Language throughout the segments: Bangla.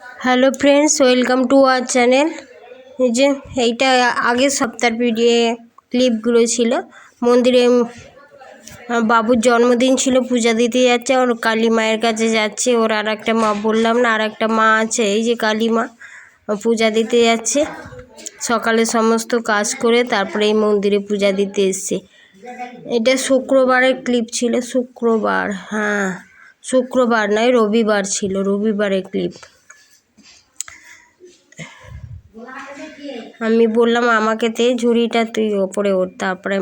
Hello friends welcome to our channel যে এইটা আগের সপ্তাহের ভিডিও ক্লিপগুলো ছিল। মন্দিরে বাবুর জন্মদিন ছিল, পূজা দিতে যাচ্ছে, ওর কালী মায়ের কাছে যাচ্ছে, ওর আর একটা মা বললাম না আর একটা মা আছে, এই যে কালী মা, ও পূজা দিতে যাচ্ছে। সকালে সমস্ত কাজ করে তারপরে এই মন্দিরে পূজা দিতে এসছে। এটা শুক্রবারের ক্লিপ ছিল, শুক্রবার হ্যাঁ শুক্রবার নয়, রবিবার ছিল, রবিবারের ক্লিপ আমি বললাম, আমাকে তে ঝুড়িটা, তুই ওপরে ওঠ তারপরে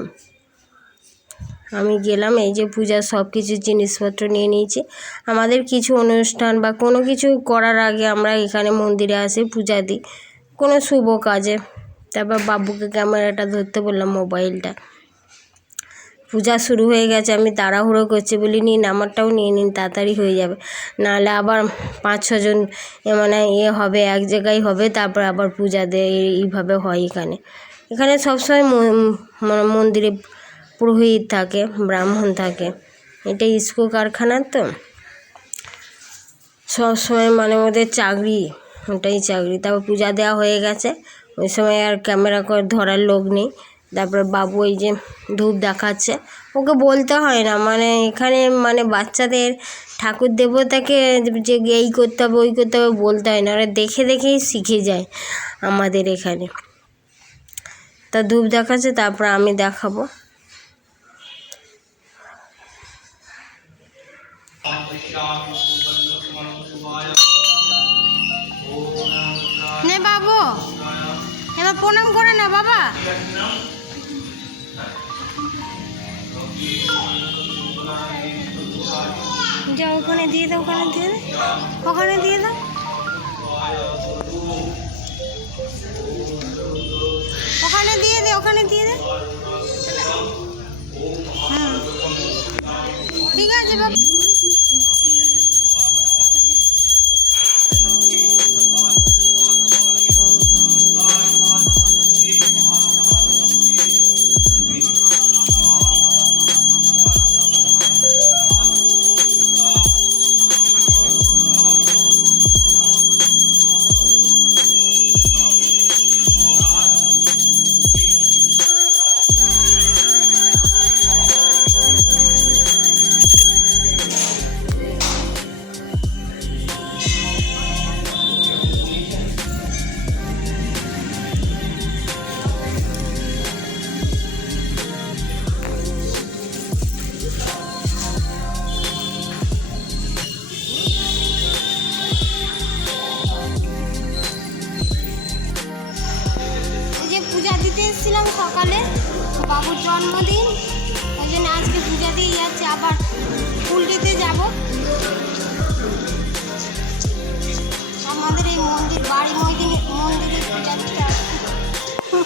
আমি গেলাম, এই যে পূজার সব কিছু জিনিসপত্র নিয়ে নিয়েছি। আমাদের কিছু অনুষ্ঠান বা কোনো কিছু করার আগে আমরা এখানে মন্দিরে আসি, পূজা দিই। কোনো শুভ কাজে। তারপর বাবুকে ক্যামেরাটা ধরতে বললাম, মোবাইলটা। পূজা শুরু হয়ে গেছে, আমি তাড়াহুড়ো করছি, বলি নিন আমারটাও নিয়ে নিন, তাড়াতাড়ি হয়ে যাবে। নাহলে আবার পাঁচ ছজন মানে এ হবে, এক জায়গায় হবে, তারপর আবার পূজা দেয় এইভাবে হয় এখানে। এখানে সবসময় মানে মন্দিরে পুরোহিত থাকে, ব্রাহ্মণ থাকে। এটা ইস্কো কারখানার তো। সবসময় মানে ওদের চাকরি, ওটাই চাকরি। তারপর পূজা দেওয়া হয়ে গেছে, ওই সময় আর ক্যামেরা করে ধরার লোক নেই। তারপর বাবু এই যে ধূপ দেখাচ্ছে। ওকে বলতে হয় না মানে এখানে মানে বাচ্চাদের ঠাকুর দেবতাকে যে এই করতে হবে, ওই করতে হবে বলতে হয় না। ওরা দেখে দেখেই শিখে যায় আমাদের এখানে। তা ধূপ দেখাচ্ছে, তারপর আমি দেখাবো। বাবু, এবার প্রণাম করে না বাবা। যা ওখানে দিয়ে দাও, ওখানে দিয়ে দাও, ওখানে দিয়ে দাও। ওখানে দিয়ে দে, ওখানে দিয়ে দে। ঠিক আছে, বাবু।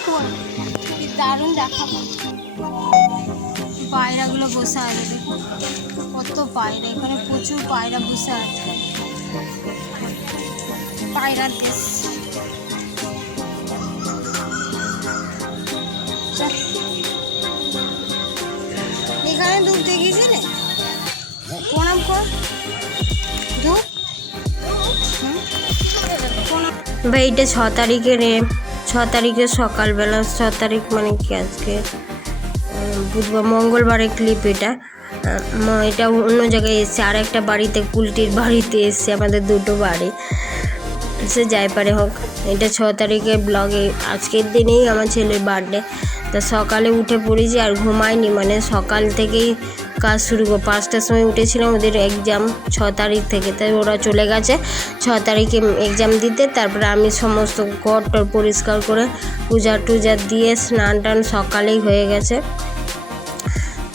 কি দারুণ পায়রাগুলো বসে আছে দেখুন কত পায়রা এখানে প্রচুর পায়রা বসে আছে। পায়রার দেশ। এখানে ধূপ দেখিয়েছিলে? প্রণাম কর। হুম? ভাই এটা ছ তারিখের এ, ছ তারিখে সকালবেলা, ছ তারিখ মানে কি আজকে? বুধবার, মঙ্গলবারের ক্লিপ এটা। এটা অন্য জায়গায় এসছে। আর একটা বাড়িতে, কুলটির বাড়িতে এসছে আমাদের দুটো বাড়ি। সে যাই পারে হোক, এটা ছ তারিখে ব্লগে আজকের দিনেই আমার ছেলের বার্থডে তা সকালে উঠে পড়েছি আর ঘুমাইনি মানে সকাল থেকেই কাজ শুরু কর পাঁচটার সময় উঠেছিলাম ওদের এক্সাম ছ তারিখ থেকে, তাই ওরা চলে গেছে। ছ তারিখে এক্সাম দিতে, তারপরে আমি সমস্ত ঘর টর পরিষ্কার করে পূজা টুজা দিয়ে স্নান টান সকালেই হয়ে গেছে।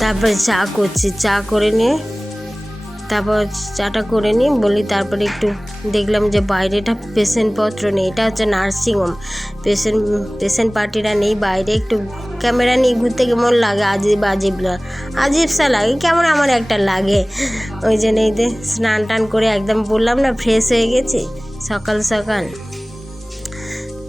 তারপরে চা করছি, চা করে নিয়ে তারপর চাটা করে নিই, বলি তারপরে একটু দেখলাম যে বাইরেটা পেশেন্টপত্র নেই, এটা হচ্ছে নার্সিংহোম পেশেন্ট পেশেন্ট পার্টিরা নেই, বাইরে একটু ক্যামেরা নিয়ে ঘুরতে কেমন লাগে? আজিব আজিব না- লাগে, কেমন আমার একটা লাগে। ওই জন্য এই স্নান টান করে একদম বললাম না ফ্রেশ হয়ে গেছি, সকাল সকাল।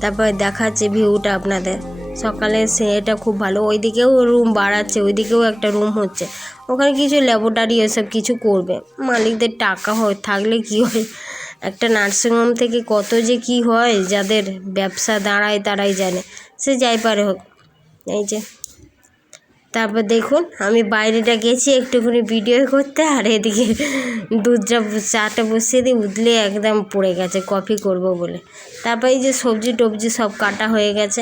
তারপরে দেখাচ্ছে ভিউটা আপনাদের। সকালে সে এটা খুব ভালো, ওইদিকেও রুম বাড়াচ্ছে, ওইদিকেও একটা রুম হচ্ছে। ওখানে কিছু ল্যাবরেটারি এসব কিছু করবে। মালিকদের টাকা হয়, থাকলে কি হয়? একটা নার্সিংহোম থেকে কত যে কি হয়, যাদের ব্যবসা দাঁড়ায় তারাই জানে। সে যাই পারে হোক, এই যে। তারপর দেখুন, আমি বাইরেটা গেছি একটুখানি ভিডিও করতে, আর এদিকে দুধটা চাটা বসিয়ে দিয়ে উদলে একদম পড়ে গেছে কফি করব বলে। তারপর এই যে সবজি টবজি সব কাটা হয়ে গেছে।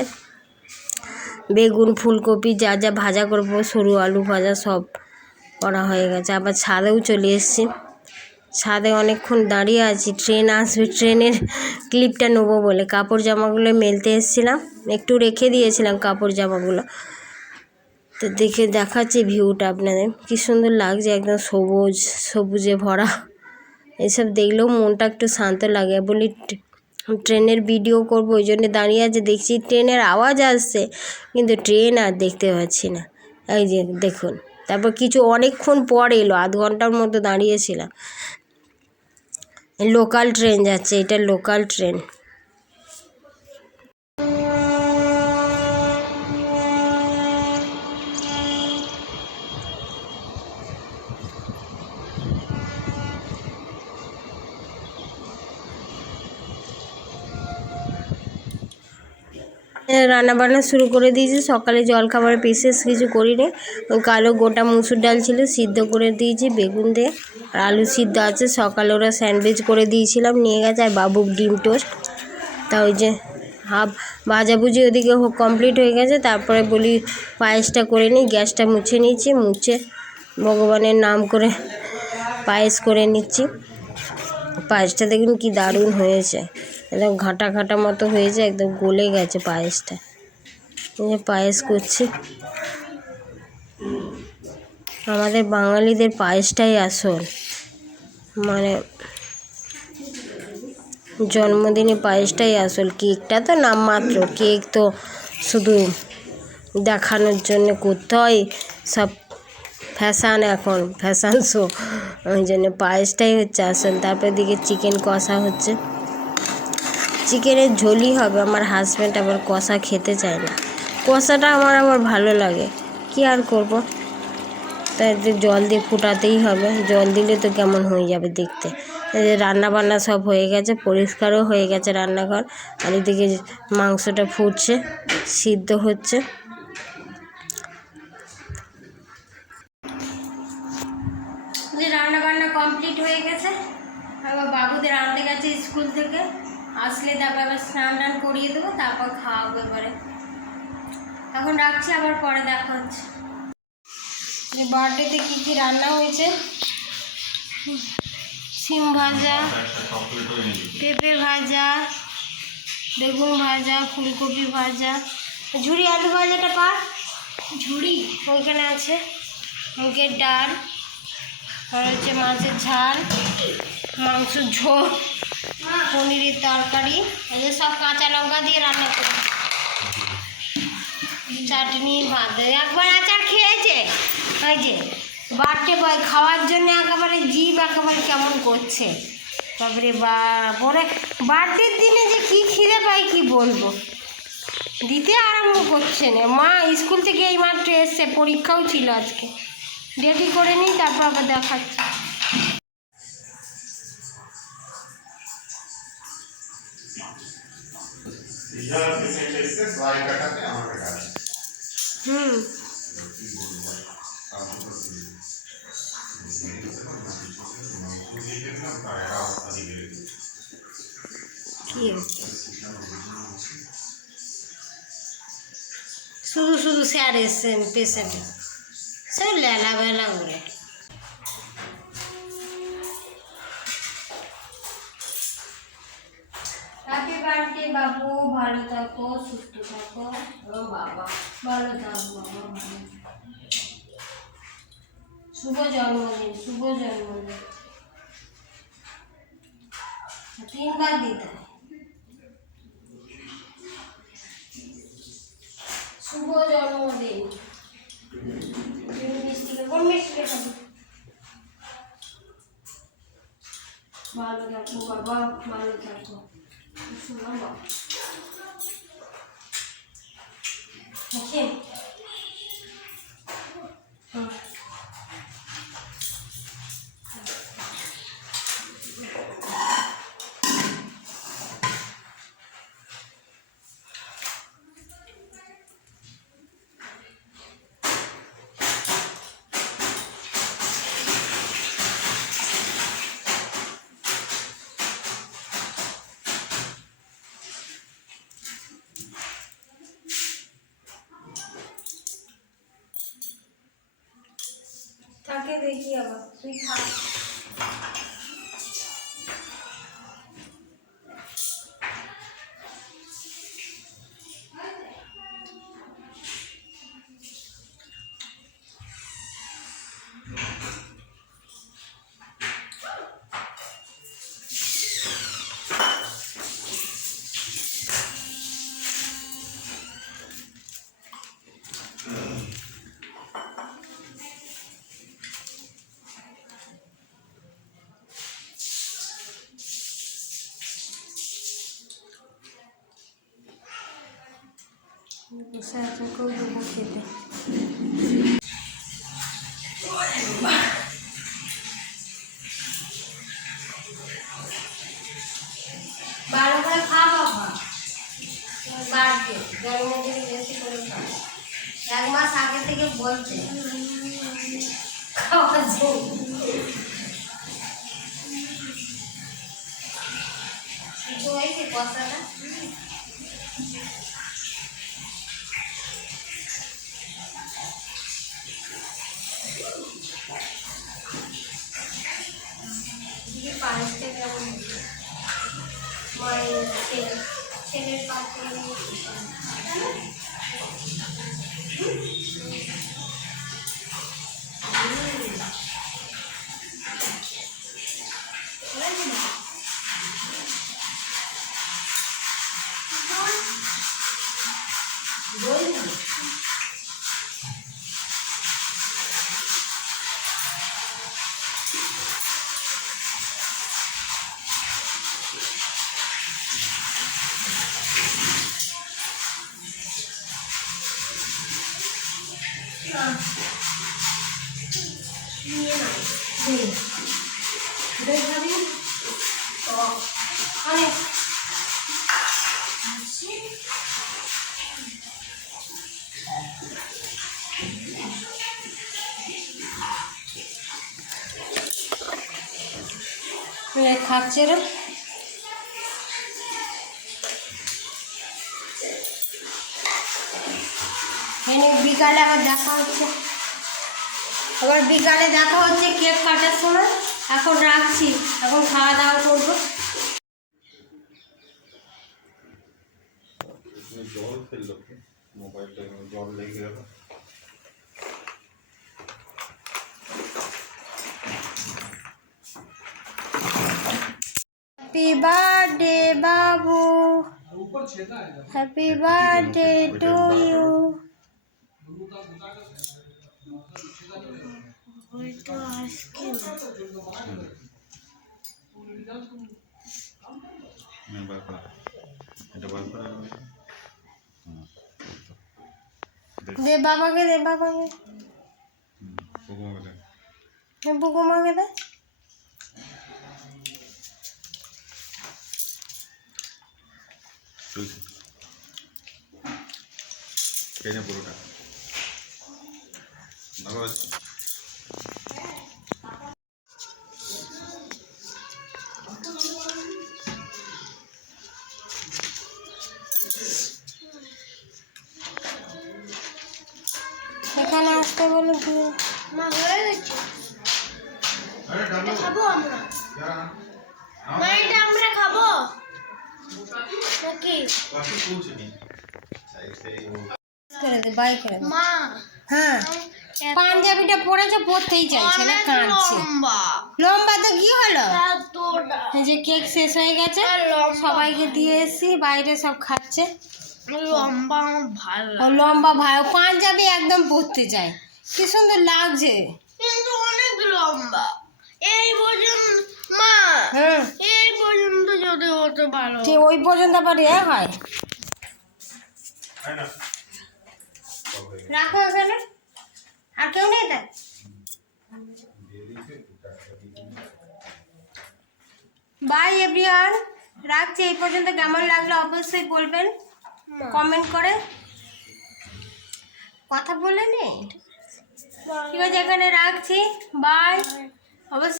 বেগুন, ফুলকপি, যা যা ভাজা করব, সরু আলু ভাজা সব। করা হয়ে গেছে। আবার ছাদেও চলে এসেছি। ছাদে অনেকক্ষণ দাঁড়িয়ে আছি। ট্রেন আসবে, ট্রেনের ক্লিপটা নেব বলে। কাপড় জামাগুলো মেলতে এসেছিলাম। একটু রেখে দিয়েছিলাম কাপড় জামাগুলো। তো দেখে দেখাচ্ছি ভিউটা আপনাদের। কি সুন্দর লাগছে একদম সবুজ, সবুজে ভরা। এসব দেখলেও মনটা একটু শান্ত লাগে। বলি ট্রেনের ভিডিও করব, ওই জন্য দাঁড়িয়ে আছে। দেখছি ট্রেনের আওয়াজ আসছে, কিন্তু ট্রেন আর দেখতে পাচ্ছি না। এই যে দেখুন। তারপর কিছু অনেকক্ষণ পর এলো, আধ ঘণ্টার মতো দাঁড়িয়েছিলাম। লোকাল ট্রেন যাচ্ছে, এটা লোকাল ট্রেন। রান্না বান্না শুরু করে দিয়েছি। সকালে জলখাবারে বিশেষ কিছু করিনি। ওই কালো গোটা মুসুর ডাল ছিল, সিদ্ধ করে দিয়েছি, বেগুন দিয়ে। আর আলু সিদ্ধ আছে, সকালে ওরা স্যান্ডউইচ করে দিয়েছিলাম, নিয়ে গেছে আর বাবুর ডিম টোস্ট। তা ওই যে হাফ ভাজাভুজি ওদিকে কমপ্লিট হয়ে গেছে। তারপরে বলি পায়েসটা করে নিই, গ্যাসটা মুছে নিয়েছি, মুছে ভগবানের নাম করে পায়েস করে নিচ্ছি। পায়েসটা দেখুন কি দারুণ হয়েছে। একদম ঘাটা ঘাটা মতো হয়েছে একদম গলে গেছে পায়েসটা। পায়েস করছি। আমাদের বাঙালিদের পায়েসটাই আসল। মানে জন্মদিনে পায়েসটাই আসল। কেকটা তো নামমাত্র কেক তো শুধু দেখানোর জন্য করতে হয়, সব ফ্যাশান এখন, ফ্যাশান শো, ওই জন্য পায়েসটাই হচ্ছে আসল। তারপর দিকে চিকেন কষা হচ্ছে। চিকেনের ঝোলই হবে। আমার হাজব্যান্ড আবার কষা খেতে চায় না। কষাটা আমার আবার ভালো লাগে। কি আর করব? তাই জল দিয়ে ফুটাতেই হবে। জল দিলে তো কেমন হয়ে যাবে দেখতে। রান্না বান্না সব হয়ে গেছে, পরিষ্কারও হয়ে গেছে রান্নাঘর। আর এদিকে মাংসটা ফুটছে, সিদ্ধ হচ্ছে। রান্না বান্না কমপ্লিট হয়ে গেছে আবার বাবুদের আনতে গেছে স্কুল থেকে। আসলে তারপর আবার স্নান টান করিয়ে দেবো তারপর খাওয়াবো এবারে। এখন রাখছি আবার পরে দেখা হচ্ছে। যে বার্থডেতে কী কী রান্না হয়েছে? সিম ভাজা পেঁপে ভাজা বেগুন ভাজা ফুলকপি ভাজা। ঝুড়ি আলু ভাজাটা পা ঝুড়ি ওইখানে আছে। মুগের ডাল আর হচ্ছে মাছের ঝাল মাংস ঝোল। পনিরের তরকারি, এই সব কাঁচা লঙ্কা দিয়ে রান্না করি। চাটনি ভাত একবার আচার খেয়েছে? ওই যে বার্থডে বয় খাওয়ার জন্য একেবারে জিভ একেবারে কেমন করছে। তারপরে বা পরে দিনে যে কি খিদে পাই কি বলব? দিতে আরম্ভ করছে না। মা স্কুল থেকে এই মাত্র এসছে, পরীক্ষাও ছিল আজকে। রেডি করে নিই তারপর আবার দেখাচ্ছি। বিশাল পেশেন্ট এসছে সেলাই কাটাতে আমার কাছে হুম? শুধু শুধু স্যার এসছে পেশেন্ট সব লেলা বেলা করে বাবু ভালো থাকো সুস্থ থাকো ও বাবা ভালো থাকো বাবা ভালো থাকো। শুভ জন্মদিন শুভ জন্মদিন তিনবার দিতে হয় শুভ জন্মদিন তুমি মিষ্টিকে কোন মিষ্টিকে খাবি ভালো থাকো বাবা ভালো থাকো শোনো বাবা ওকে হুম দেখি আবার তুই খা আছে কেউ দেবো খেতে ভালো করে খা বাবা জন্মদিন বেশি করে এক মাস আগে থেকে বলছে। খাওয়ার জন্য নিয়ে না এনে বিকালে আবার দেখা হচ্ছে আবার বিকালে দেখা হচ্ছে কেক কাটার সময় এখন রাখছি এখন খাওয়া দাওয়া করব জল ফেলল মোবাইলটা জল লেগে গেল হ্যাপি বার্থডে বাবু হ্যাপি বার্থডে টু ইউ বার করা এটা বার করা দে বাবাকে দে বাবাকে বুকুমাকে দে চলছে কেনে পুরোটা ভালো এখানে আসতে বলো আমরা। খাব। মা। হ্যাঁ। পাঞ্জাবিটা পরেছে পরতেই চাইছে না কাঁদছে। লম্বা। লম্বা তো কি হলো? এই যে কেক শেষ হয়ে গেছে সবাইকে দিয়ে এসছি বাইরে সব খাচ্ছে। লম্বা ভালো আর লম্বা ভাই পাঞ্জাবি একদম পরতে চায়। কি সুন্দর লাগছে। কিন্তু অনেক লম্বা। এই পর্যন্ত মা হুম। এই পর্যন্ত যদি হতে পারো। ওই পর্যন্ত আবার এ হয়। রাখো এখানে। আর কেউ নেই তাই বাই এভরিওয়ান রাখছি এই পর্যন্ত কেমন লাগল অবশ্যই বলবেন। কমেন্ট করে। কথা বলে নে। ঠিক আছে এখানে রাখছি। বাই অবশ্যই